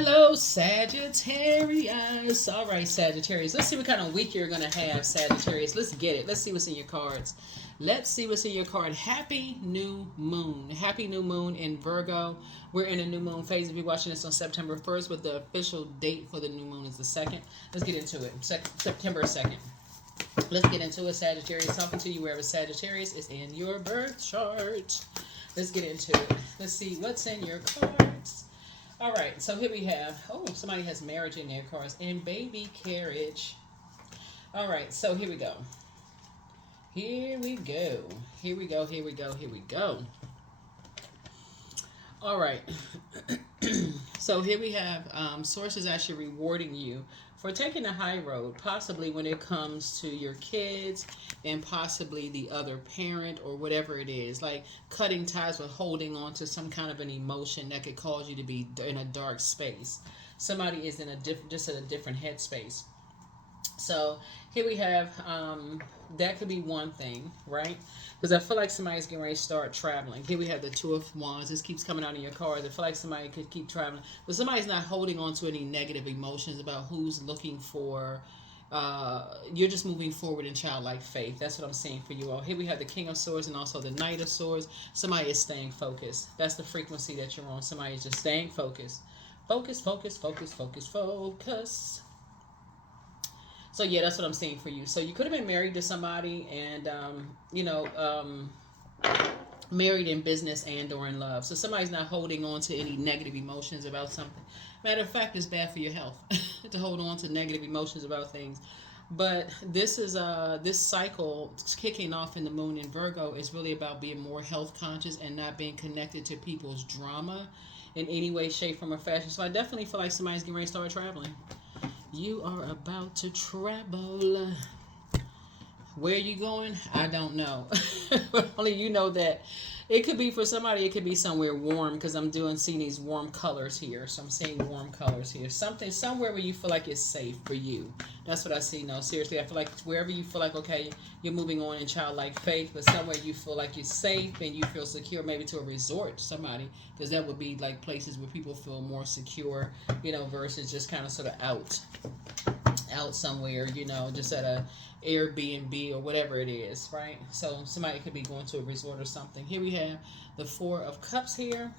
Hello, Sagittarius. All right, Sagittarius. Let's see what kind of week you're going to have, Sagittarius. Let's get it. Let's see what's in your cards. Let's see what's in your card. Happy New Moon. Happy New Moon in Virgo. We're in a new moon phase. If you're watching this on September 1st, but the official date for the new moon is the 2nd. Let's get into it. September 2nd. Let's get into it, Sagittarius. Talking to you wherever Sagittarius is in your birth chart. Let's get into it. Let's see what's in your cards. All right, so here we have, somebody has marriage in their cards and baby carriage. All right, so here we go. Here we go. Here we go. Here we go. Here we go. All right. So here we have sources actually rewarding you for taking the high road, possibly when it comes to your kids and possibly the other parent or whatever it is, like cutting ties with holding on to some kind of an emotion that could cause you to be in a dark space. Somebody is in a just in a different headspace. So here we have, that could be one thing, right? Because I feel like somebody's getting ready to start traveling. Here we have the Two of Wands. This keeps coming out in your cards. I feel like somebody could keep traveling. But somebody's not holding on to any negative emotions about who's looking for, you're just moving forward in childlike faith. That's what I'm saying for you all. Here we have the King of Swords and also the Knight of Swords. Somebody is staying focused. That's the frequency that you're on. Somebody is just staying focused. Focus, focus, focus, focus, focus. So yeah, that's what I'm saying for you. So you could have been married to somebody and, married in business and or in love. So somebody's not holding on to any negative emotions about something. Matter of fact, it's bad for your health to hold on to negative emotions about things. But this is this cycle kicking off in the moon in Virgo is really about being more health conscious and not being connected to people's drama in any way, shape, form, or fashion. So I definitely feel like somebody's getting ready to start traveling. You are about to travel. Where are you going? I don't know. Only you know that. It could be for somebody, it could be somewhere warm because I'm seeing these warm colors here. So I'm seeing warm colors here. Somewhere where you feel like it's safe for you. That's what I see. No, seriously, I feel like wherever you feel like, okay, you're moving on in childlike faith, but somewhere you feel like you're safe and you feel secure, maybe to a resort, somebody, because that would be like places where people feel more secure, versus just kind of sort of out somewhere, just at a Airbnb or whatever it is, right? So somebody could be going to a resort or something. Here we have the Four of Cups here.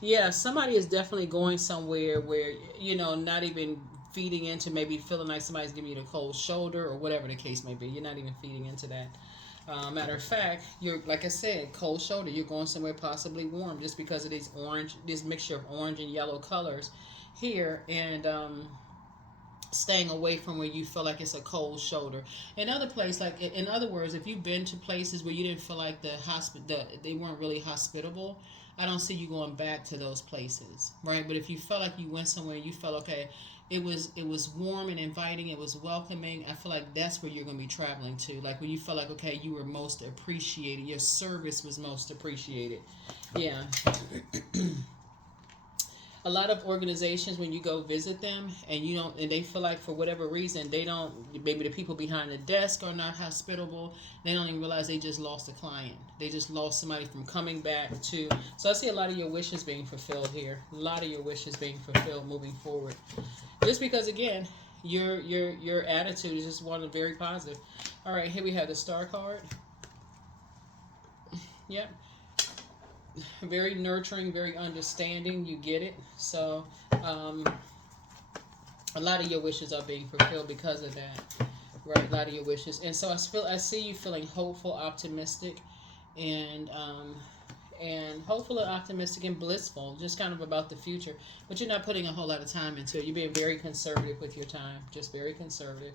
Yeah, somebody is definitely going somewhere where, not even feeding into, maybe feeling like somebody's giving you the cold shoulder or whatever the case may be. You're not even feeding into that. Matter of fact, you're, like I said, cold shoulder. You're going somewhere possibly warm just because of this mixture of orange and yellow colors here. And, staying away from where you feel like it's a cold shoulder. In other places, like in other words, if you've been to places where you didn't feel like they weren't really hospitable, I don't see you going back to those places, right? But if you felt like you went somewhere, you felt okay, it was warm and inviting, it was welcoming. I feel like that's where you're going to be traveling to, like when you felt like, okay, you were most appreciated, your service was most appreciated. Yeah. A lot of organizations, when you go visit them and they feel like for whatever reason maybe the people behind the desk are not hospitable, they don't even realize they just lost a client, they just lost somebody from coming back to. So I see a lot of your wishes being fulfilled here, a lot of your wishes being fulfilled moving forward, just because again your attitude is just one of very positive. All right, here we have the Star card. Yep. Very nurturing, very understanding. You get it. So, a lot of your wishes are being fulfilled because of that, right? A lot of your wishes, and so I see you feeling hopeful, optimistic, and hopeful, and optimistic, and blissful, just kind of about the future. But you're not putting a whole lot of time into it. You're being very conservative with your time, just very conservative.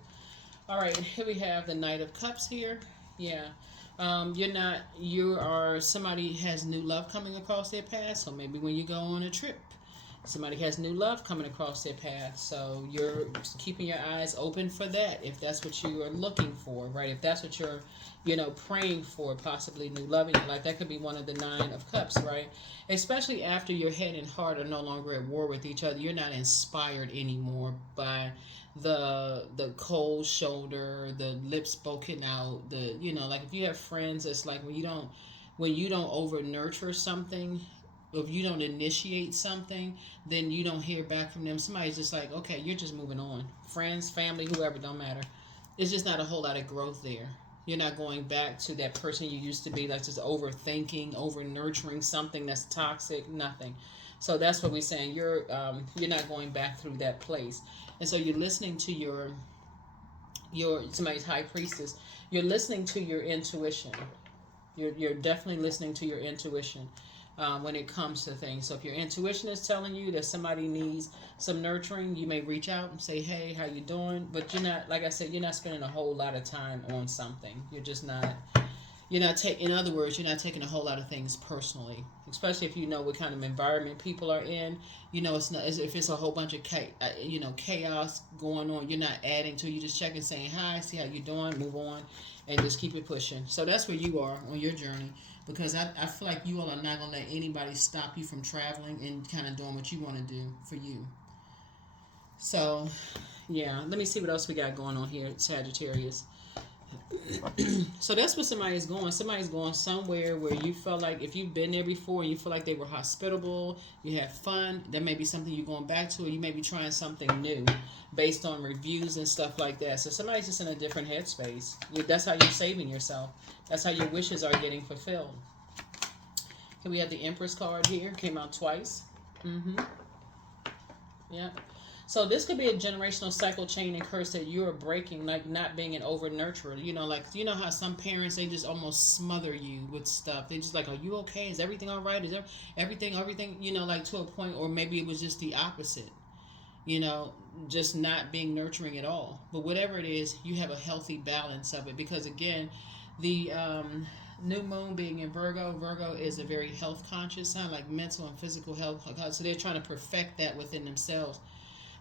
All right, here we have the Knight of Cups here. Yeah. Somebody has new love coming across their path. So maybe when you go on a trip, somebody has new love coming across their path. So you're keeping your eyes open for that. If that's what you are looking for, right? If that's what you're, praying for, possibly new love in your life, that could be one of the Nine of Cups, right? Especially after your head and heart are no longer at war with each other. You're not inspired anymore by the cold shoulder, the lips spoken out, like if you have friends, it's like when you don't over nurture something, if you don't initiate something, then you don't hear back from them. Somebody's just like, okay, you're just moving on. Friends, family, whoever, don't matter. It's just not a whole lot of growth there. You're not going back to that person you used to be, like just overthinking, over nurturing something that's toxic, nothing. So that's what we're saying. You're not going back through that place. And so you're listening to your somebody's high priestess. You're listening to your intuition. You're definitely listening to your intuition when it comes to things. So if your intuition is telling you that somebody needs some nurturing, you may reach out and say, hey, how you doing? But you're not, like I said, you're not spending a whole lot of time on something. In other words, you're not taking a whole lot of things personally, especially if you know what kind of environment people are in. It's not as if it's a whole bunch of chaos going on. You're not adding to it. You're just checking, saying hi, see how you doing, move on, and just keep it pushing. So that's where you are on your journey, because I feel like you all are not going to let anybody stop you from traveling and kind of doing what you want to do for you. So, yeah, let me see what else we got going on here, Sagittarius. So that's where somebody's going. Somebody's going somewhere where you felt like, if you've been there before and you feel like they were hospitable, you had fun, that may be something you're going back to, or you may be trying something new based on reviews and stuff like that. So somebody's just in a different headspace. That's how you're saving yourself. That's how your wishes are getting fulfilled. Okay, we have the Empress card here. Came out twice. Yeah. So this could be a generational cycle, chain, and curse that you're breaking, like not being an over nurturer. How some parents, they just almost smother you with stuff. They just like, are you okay? Is everything all right? Is there everything, like to a point, or maybe it was just the opposite, just not being nurturing at all. But whatever it is, you have a healthy balance of it, because again, the new moon being in Virgo is a very health conscious sign, like mental and physical health. So they're trying to perfect that within themselves.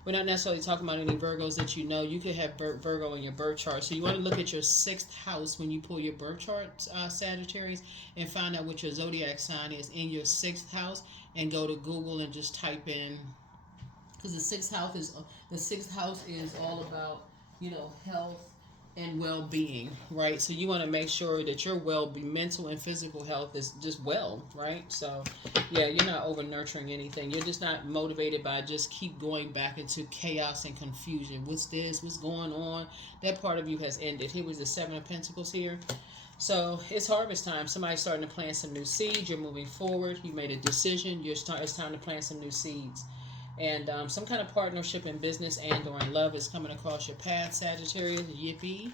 We're not necessarily talking about any Virgos that you know. You could have Virgo in your birth chart. So you want to look at your 6th house when you pull your birth chart, Sagittarius, and find out what your zodiac sign is in your 6th house, and go to Google and just type in, because the 6th house is all about, health and well-being, right? So you want to make sure that your mental and physical health is just well, right? So yeah, you're not over nurturing anything. You're just not motivated by just keep going back into chaos and confusion. What's this? What's going on? That part of you has ended. Here was the 7 of Pentacles here. So it's harvest time. Somebody's starting to plant some new seeds. You're moving forward. You made a decision. It's time to plant some new seeds. And some kind of partnership in business and or in love is coming across your path, Sagittarius. Yippee.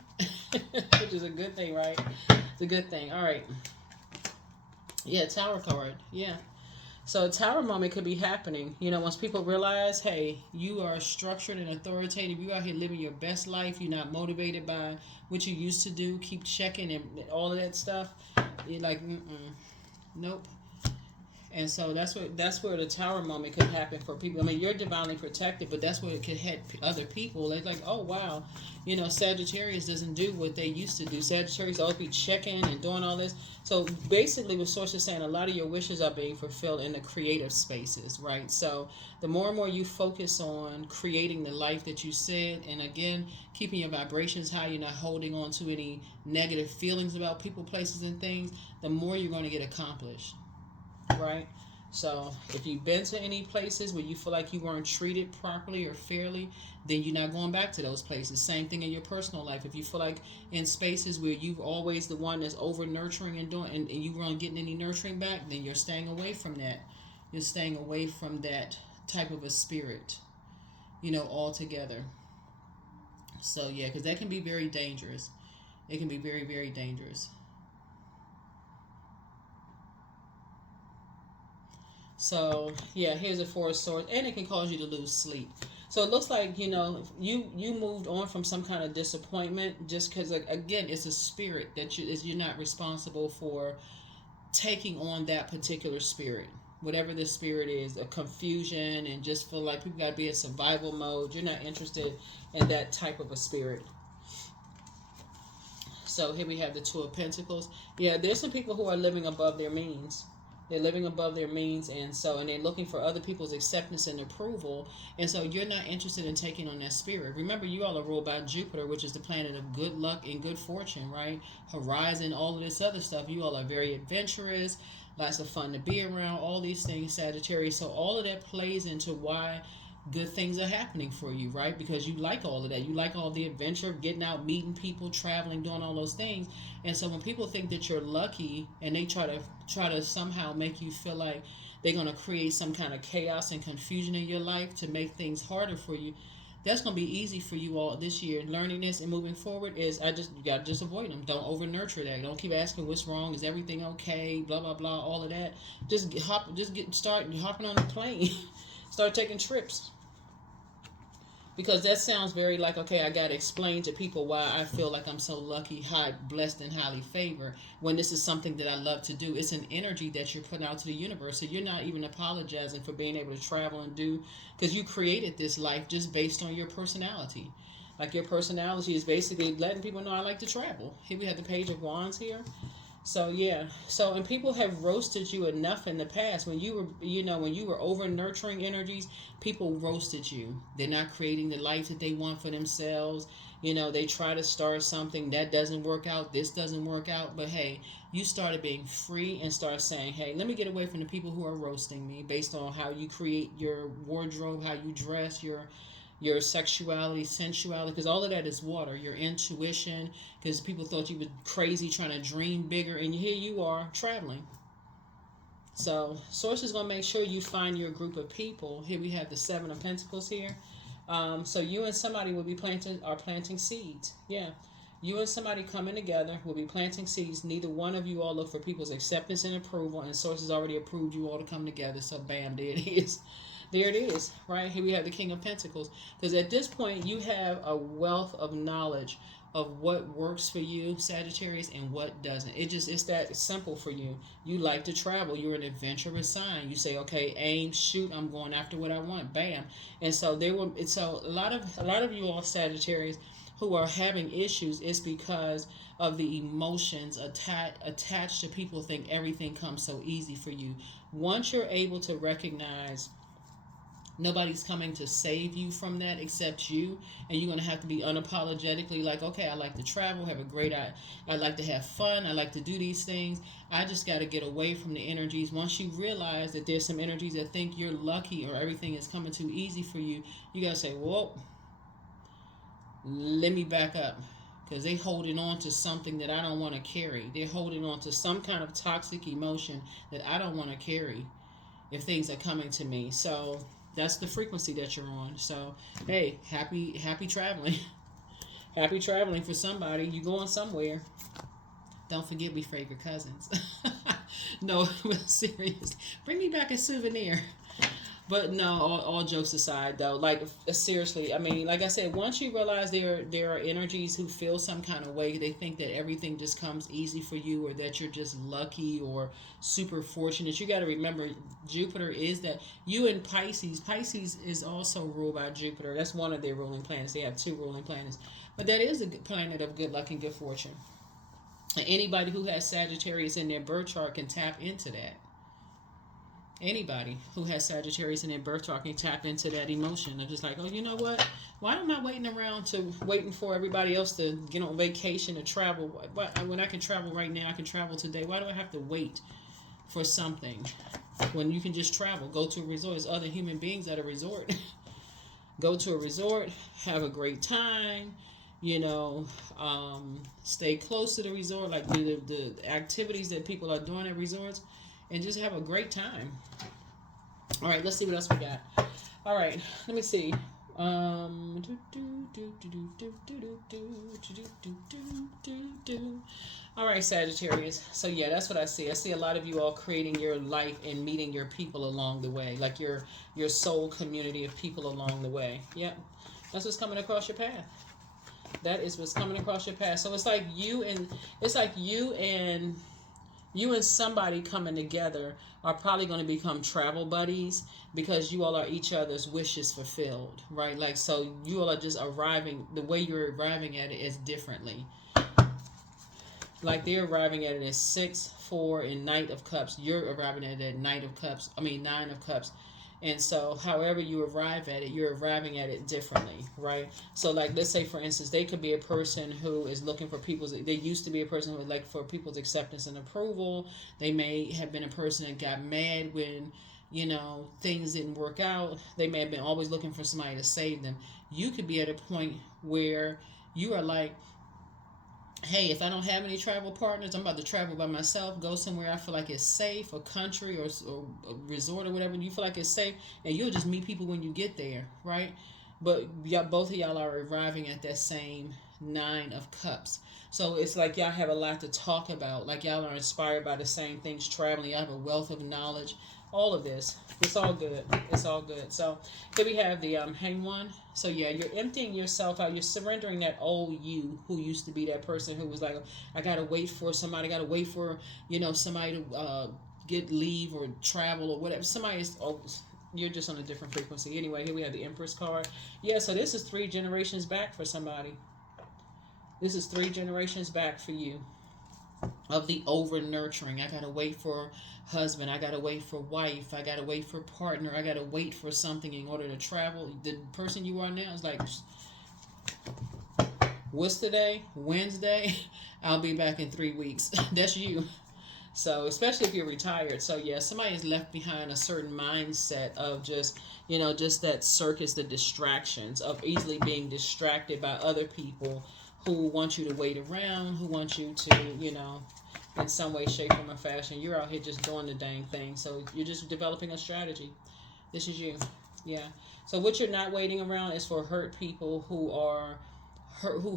Which is a good thing, right? It's a good thing. All right. Yeah, Tower card. Yeah. So a Tower moment could be happening. Once people realize, hey, you are structured and authoritative. You out here living your best life. You're not motivated by what you used to do. Keep checking and all of that stuff. You're like, nope. And so that's where the Tower moment could happen for people. I mean, you're divinely protected, but that's where it could hit other people. They're like, oh, wow, Sagittarius doesn't do what they used to do. Sagittarius always be checking and doing all this. So basically what Source is saying, a lot of your wishes are being fulfilled in the creative spaces, right? So the more and more you focus on creating the life that you said, and again, keeping your vibrations high, you're not holding on to any negative feelings about people, places, and things, the more you're going to get accomplished. Right? So if you've been to any places where you feel like you weren't treated properly or fairly, then you're not going back to those places. Same thing in your personal life. If you feel like in spaces where you've always the one that's over nurturing and doing, and you weren't getting any nurturing back, then you're staying away from that. You're staying away from that type of a spirit, altogether. So yeah, because that can be very dangerous. It can be very, very dangerous. So yeah, here's a 4 of Swords, and it can cause you to lose sleep. So it looks like you moved on from some kind of disappointment, just because again, it's a spirit that you're not responsible for taking on that particular spirit, whatever the spirit is, a confusion, and just feel like people got to be in survival mode. You're not interested in that type of a spirit. So here we have the 2 of Pentacles. Yeah, there's some people who are living above their means. They're living above their means, and they're looking for other people's acceptance and approval. And so you're not interested in taking on that spirit. Remember, you all are ruled by Jupiter, which is the planet of good luck and good fortune, right? Horizon, all of this other stuff. You all are very adventurous. lots of fun to be around, all these things, Sagittarius. So all of that plays into why good things are happening for you, right? Because you like all of that. You like all the adventure, getting out, meeting people, traveling, doing all those things. And so when people think that you're lucky and they try to somehow make you feel like they're going to create some kind of chaos and confusion in your life to make things harder for you, that's going to be easy for you all this year. Learning this and moving forward is you got to just avoid them. Don't over nurture that. Don't keep asking what's wrong, is everything okay, blah blah blah, all of that. Start hopping on a plane. Start taking trips. Because that sounds very like, okay, I got to explain to people why I feel like I'm so lucky, high, blessed, and highly favored, when this is something that I love to do. It's an energy that you're putting out to the universe. So you're not even apologizing for being able to travel and do, because you created this life just based on your personality. Like, your personality is basically letting people know I like to travel. Here we have the Page of Wands here. So yeah, and people have roasted you enough in the past when you were over nurturing energies. People roasted you. They're not creating the life that they want for themselves. They try to start something that doesn't work out. This doesn't work out. But hey, you started being free and start saying, hey, let me get away from the people who are roasting me based on how you create your wardrobe, how you dress, your sexuality, sensuality, because all of that is water. Your intuition, because people thought you were crazy trying to dream bigger, and here you are traveling. So Source is going to make sure you find your group of people. Here we have the Seven of Pentacles here. So you and somebody will be planting seeds. Yeah. You and somebody coming together will be planting seeds. Neither one of you all look for people's acceptance and approval, and Source has already approved you all to come together. So bam, there it is. There it is, right? Here we have the King of Pentacles. Because at this point, you have a wealth of knowledge of what works for you, Sagittarius, and what doesn't. It's that simple for you. You like to travel. You're an adventurous sign. You say, okay, aim, shoot, I'm going after what I want. Bam. And so a lot of you all, Sagittarius, who are having issues, is because of the emotions attached to people think everything comes so easy for you. Once you're able to recognize nobody's coming to save you from that except you, and you're going to have to be unapologetically like, okay, I like to travel, I like to have fun, I like to do these things. I just got to get away from the energies. Once you realize that there's some energies that think you're lucky or everything is coming too easy for you, you got to say, whoa, let me back up, because they're holding on to something that I don't want to carry. They're holding on to some kind of toxic emotion that I don't want to carry if things are coming to me. So that's the frequency that you're on. So hey, happy traveling. Happy traveling for somebody. You going somewhere. Don't forget we favorite cousins. No, serious. Bring me back a souvenir. But no, all jokes aside, though, like, seriously, I mean, like I said, once you realize there are energies who feel some kind of way, they think that everything just comes easy for you, or that you're just lucky or super fortunate. You got to remember, Jupiter is that. You in Pisces. Pisces is also ruled by Jupiter. That's one of their ruling planets. They have two ruling planets. But that is a planet of good luck and good fortune. And anybody who has Sagittarius in their birth chart can tap into that. Anybody who has Sagittarius in their birth chart can tap into that emotion of just like, oh, you know what? Why am I waiting for everybody else to get on vacation or travel? When I can travel right now, I can travel today. Why do I have to wait for something when you can just travel? Go to a resort. There's other human beings at a resort. Go to a resort, have a great time. Stay close to the resort, like do the activities that people are doing at resorts, and just have a great time. All right, let's see what else we got. All right, let me see. All right, Sagittarius. So yeah, that's what I see. I see a lot of you all creating your life and meeting your people along the way, like your soul community of people along the way. Yep, that's what's coming across your path. That is what's coming across your path. So it's like you and somebody coming together are probably going to become travel buddies, because you all are each other's wishes fulfilled, right? Like, so you all are just arriving, the way you're arriving at it is differently. Like, they're arriving at it as 6, 4, and Knight of Cups. You're arriving at it at Nine of Cups. And so, however you arrive at it, you're arriving at it differently, right? So, like, let's say, for instance, they could be a person who is looking for people's, they used to be a person who would like for people's acceptance and approval. They may have been a person that got mad when, things didn't work out. They may have been always looking for somebody to save them. You could be at a point where you are like, hey, if I don't have any travel partners, I'm about to travel by myself, go somewhere I feel like it's safe, a country or a resort or whatever, you feel like it's safe, and you'll just meet people when you get there, right? But both of y'all are arriving at that same Nine of Cups. So it's like y'all have a lot to talk about. Like y'all are inspired by the same things, traveling. Y'all have a wealth of knowledge. All of this. It's all good. It's all good. So here we have the Hang One. So yeah, you're emptying yourself out. You're surrendering that old you who used to be that person who was like, I gotta wait for somebody. I gotta wait for somebody to get leave or travel or whatever. Somebody is. Oh, you're just on a different frequency. Anyway, here we have the Empress card. Yeah, so this is 3 generations back for somebody. This is 3 generations back for you of the over nurturing. I gotta wait for husband. I gotta wait for wife. I gotta wait for partner. I gotta wait for something in order to travel. The person you are now is like, what's today? Wednesday. I'll be back in 3 weeks. That's you. So especially if you're retired. So yeah, somebody is left behind a certain mindset of just that circus, the distractions of easily being distracted by other people who want you to wait around, who want you to, in some way, shape, form, or fashion. You're out here just doing the dang thing. So you're just developing a strategy. This is you. Yeah. So what you're not waiting around is for hurt people who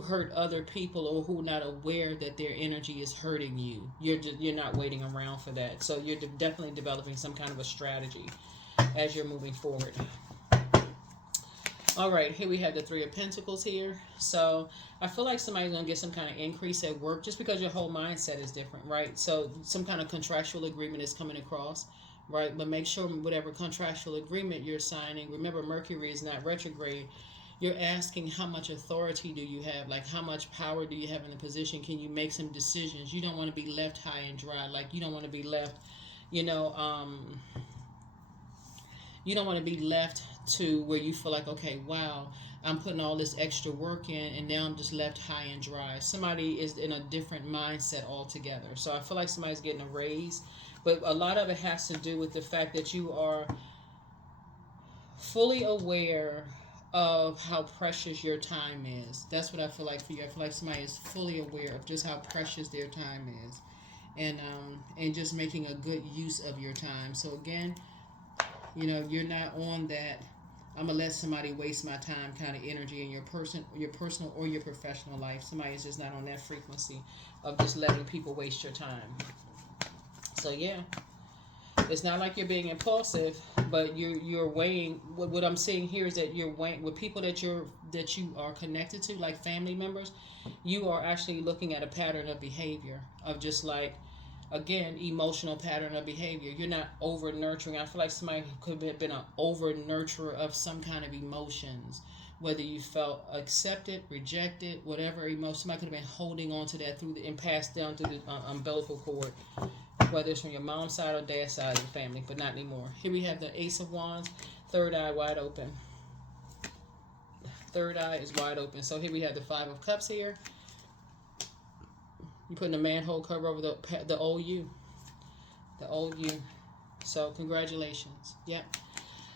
hurt other people or who are not aware that their energy is hurting you. You're not waiting around for that. So you're definitely developing some kind of a strategy as you're moving forward. All right, here we have the 3 of Pentacles here. So I feel like somebody's going to get some kind of increase at work just because your whole mindset is different, right? So some kind of contractual agreement is coming across, right? But make sure whatever contractual agreement you're signing, remember Mercury is not retrograde. You're asking how much authority do you have? Like how much power do you have in the position? Can you make some decisions? You don't want to be left high and dry. Like you don't want to be left, you don't want to be left to where you feel like, okay, wow, I'm putting all this extra work in and now I'm just left high and dry. Somebody is in a different mindset altogether. So I feel like somebody's getting a raise, but a lot of it has to do with the fact that you are fully aware of how precious your time is. That's what I feel like for you. I feel like somebody is fully aware of just how precious their time is, and just making a good use of your time. So again, you're not on that I'm gonna let somebody waste my time kind of energy in your personal or your professional life. Somebody is just not on that frequency of just letting people waste your time. So yeah, it's not like you're being impulsive, but you're weighing. What I'm seeing here is that you're weighing with people that you are connected to, like family members. You are actually looking at a pattern of behavior of just like, again, emotional pattern of behavior. You're not over nurturing. I feel like somebody could have been an over nurturer of some kind of emotions, whether you felt accepted, rejected, whatever emotion. Somebody could have been holding on to that and passed down through the umbilical cord, whether it's from your mom's side or dad's side of the family, but not anymore. Here we have the Ace of Wands, third eye wide open. Third eye is wide open. So here we have the Five of Cups here. You're putting a manhole cover over the old you. The old you. So congratulations. Yep.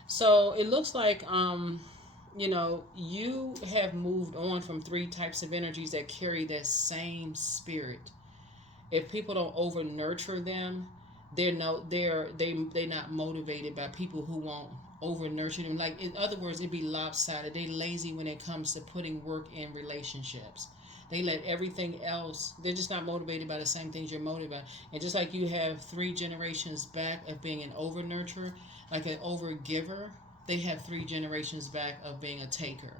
So it looks like you have moved on from 3 types of energies that carry that same spirit. If people don't over nurture them, they're not motivated by people who won't over nurture them. Like in other words, it'd be lopsided. They lazy when it comes to putting work in relationships. They let everything else, they're just not motivated by the same things you're motivated by. And just like you have 3 generations back of being an over nurturer, like an over giver, they have 3 generations back of being a taker.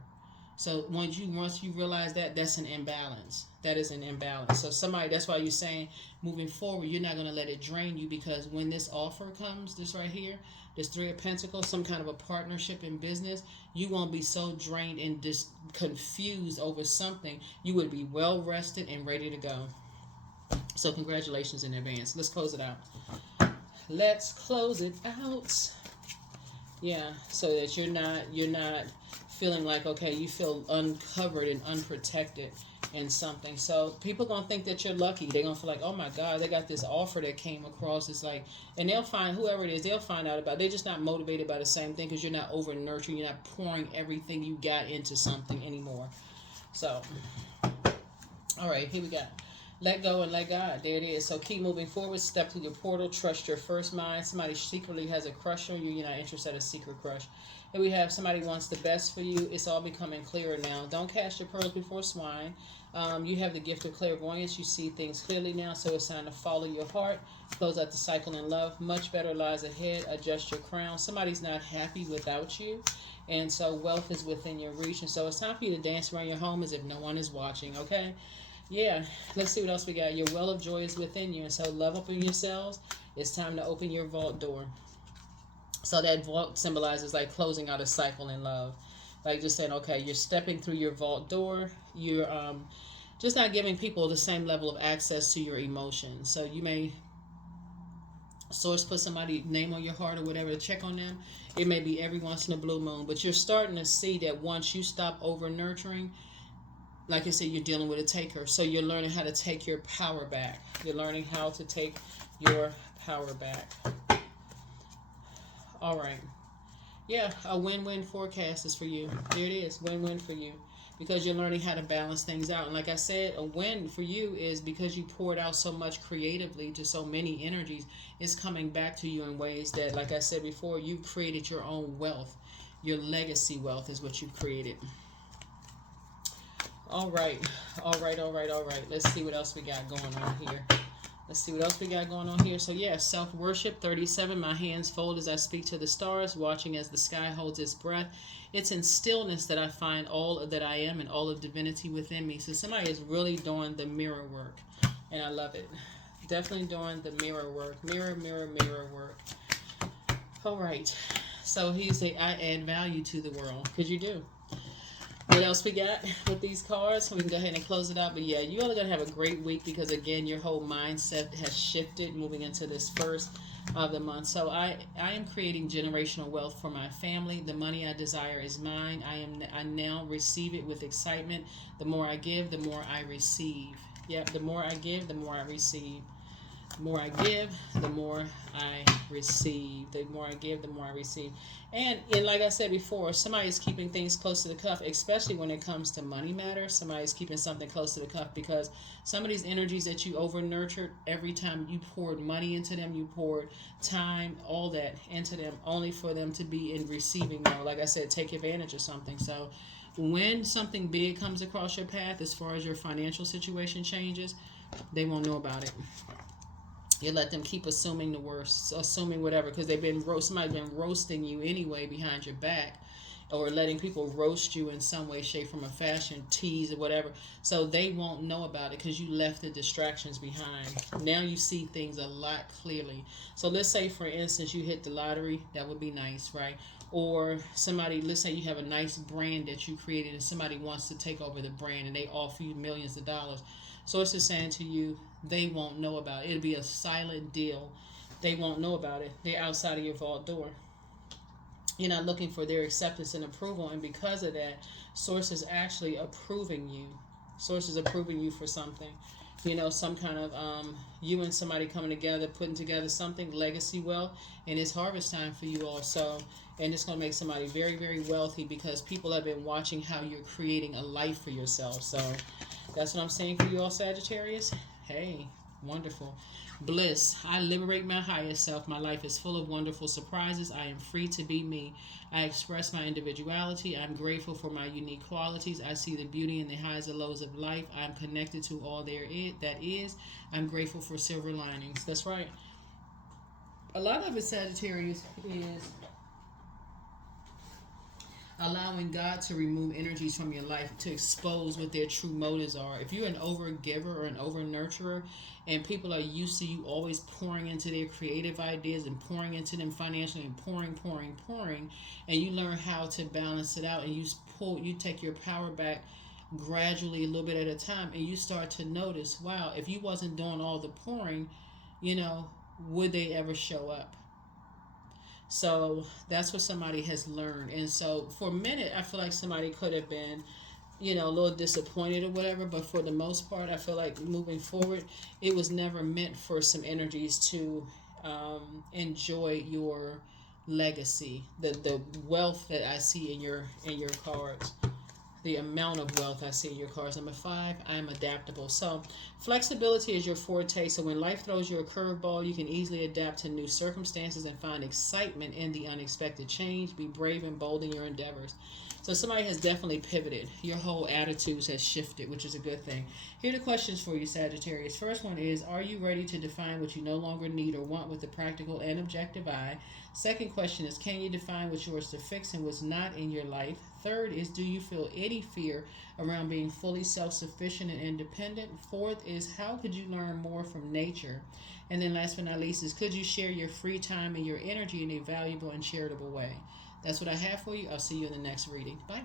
So once you realize that, that's an imbalance. That is an imbalance. So that's why you're saying moving forward, you're not going to let it drain you, because when this offer comes, this right here, this 3 of Pentacles, some kind of a partnership in business, you won't be so drained and just confused over something. You would be well rested and ready to go. So congratulations in advance. Let's close it out. Let's close it out. Yeah, so that you're not feeling like, okay, you feel uncovered and unprotected in something. So people gonna think that you're lucky. They're gonna feel like, oh my God, they got this offer that came across. It's like, and they'll find whoever it is, they'll find out about it. They're just not motivated by the same thing because you're not over nurturing. You're not pouring everything you got into something anymore. So, all right, here we go. Let go and let God. There it is. So keep moving forward. Step through your portal. Trust your first mind. Somebody secretly has a crush on you. You're not interested in a secret crush. Here we have somebody wants the best for you. It's all becoming clearer now. Don't cast your pearls before swine. You have the gift of clairvoyance. You see things clearly now. So it's time to follow your heart. Close out the cycle in love. Much better lies ahead. Adjust your crown. Somebody's not happy without you. And so wealth is within your reach. And so it's time for you to dance around your home as if no one is watching. Okay? Yeah, let's see what else we got. Your well of joy is within you, and so love up in yourselves. It's time to open your vault door. So that vault symbolizes like closing out a cycle in love, like just saying, okay, you're stepping through your vault door. You're just not giving people the same level of access to your emotions. So you may source put somebody's name on your heart or whatever to check on them. It may be every once in a blue moon, but you're starting to see that once you stop over nurturing, like I said, you're dealing with a taker. So you're learning how to take your power back. You're learning how to take your power back. All right. Yeah, a win-win forecast is for you. There it is, win-win for you. Because you're learning how to balance things out. And like I said, a win for you is because you poured out so much creatively to so many energies, it's coming back to you in ways that, like I said before, you created your own wealth. Your legacy wealth is what you created. All right, all right, all right, all right. Let's see what else we got going on here. Let's see what else we got going on here. So yeah, self-worship, 37. My hands fold as I speak to the stars, watching as the sky holds its breath. It's in stillness that I find all that I am and all of divinity within me. So somebody is really doing the mirror work, and I love it. Definitely doing the mirror work. Mirror, mirror, mirror work. All right. So he say, I add value to the world, because you do. What else we got with these cards? We can go ahead and close it out. But yeah, you all are going to have a great week because, again, your whole mindset has shifted moving into this first of the month. So I am creating generational wealth for my family. The money I desire is mine. I now receive it with excitement. The more I give, the more I receive. Yep, the more I give, the more I receive. The more I give, the more I receive. The more I give, the more I receive. And like I said before, somebody's keeping things close to the cuff, especially when it comes to money matters. Somebody's keeping something close to the cuff because some of these energies that you over nurtured, every time you poured money into them, you poured time, all that into them, only for them to be in receiving mode. Like I said, take advantage of something. So when something big comes across your path, as far as your financial situation changes, they won't know about it. You let them keep assuming the worst, assuming whatever, because somebody's been roasting you anyway behind your back, or letting people roast you in some way, shape, form, or fashion, tease or whatever. So they won't know about it because you left the distractions behind. Now you see things a lot clearly. So let's say, for instance, you hit the lottery. That would be nice, right? Or somebody, let's say you have a nice brand that you created and somebody wants to take over the brand and they offer you millions of dollars. So it's just saying to you, they won't know about it. It'll be a silent deal. They won't know about it. They're outside of your vault door. You're not looking for their acceptance and approval. And because of that, Source is actually approving you. Source is approving you for something. Some kind of you and somebody coming together, putting together something, legacy wealth, and it's harvest time for you also. And it's going to make somebody very, very wealthy because people have been watching how you're creating a life for yourself. So that's what I'm saying for you all, Sagittarius. Hey, wonderful. Bliss. I liberate my highest self. My life is full of wonderful surprises. I am free to be me. I express my individuality. I'm grateful for my unique qualities. I see the beauty in the highs and lows of life. I'm connected to all that is. I'm grateful for silver linings. That's right. A lot of it, Sagittarius, is allowing God to remove energies from your life to expose what their true motives are. If you're an over giver or an over nurturer and people are used to you always pouring into their creative ideas and pouring into them financially and pouring, and you learn how to balance it out and you take your power back gradually, a little bit at a time, and you start to notice, wow, if you wasn't doing all the pouring, would they ever show up? So that's what somebody has learned. And so for a minute, I feel like somebody could have been, a little disappointed or whatever. But for the most part, I feel like moving forward, it was never meant for some energies to enjoy your legacy, the wealth that I see in your cards, the amount of wealth I see in your cards. Number 5, I am adaptable. So flexibility is your forte. So when life throws you a curveball, you can easily adapt to new circumstances and find excitement in the unexpected change. Be brave and bold in your endeavors. So somebody has definitely pivoted. Your whole attitudes has shifted, which is a good thing. Here are the questions for you, Sagittarius. First one is, are you ready to define what you no longer need or want with a practical and objective eye? Second question is, can you define what's yours to fix and what's not in your life? Third is, do you feel any fear around being fully self-sufficient and independent? Fourth is, how could you learn more from nature? And then last but not least is, could you share your free time and your energy in a valuable and charitable way? That's what I have for you. I'll see you in the next reading. Bye.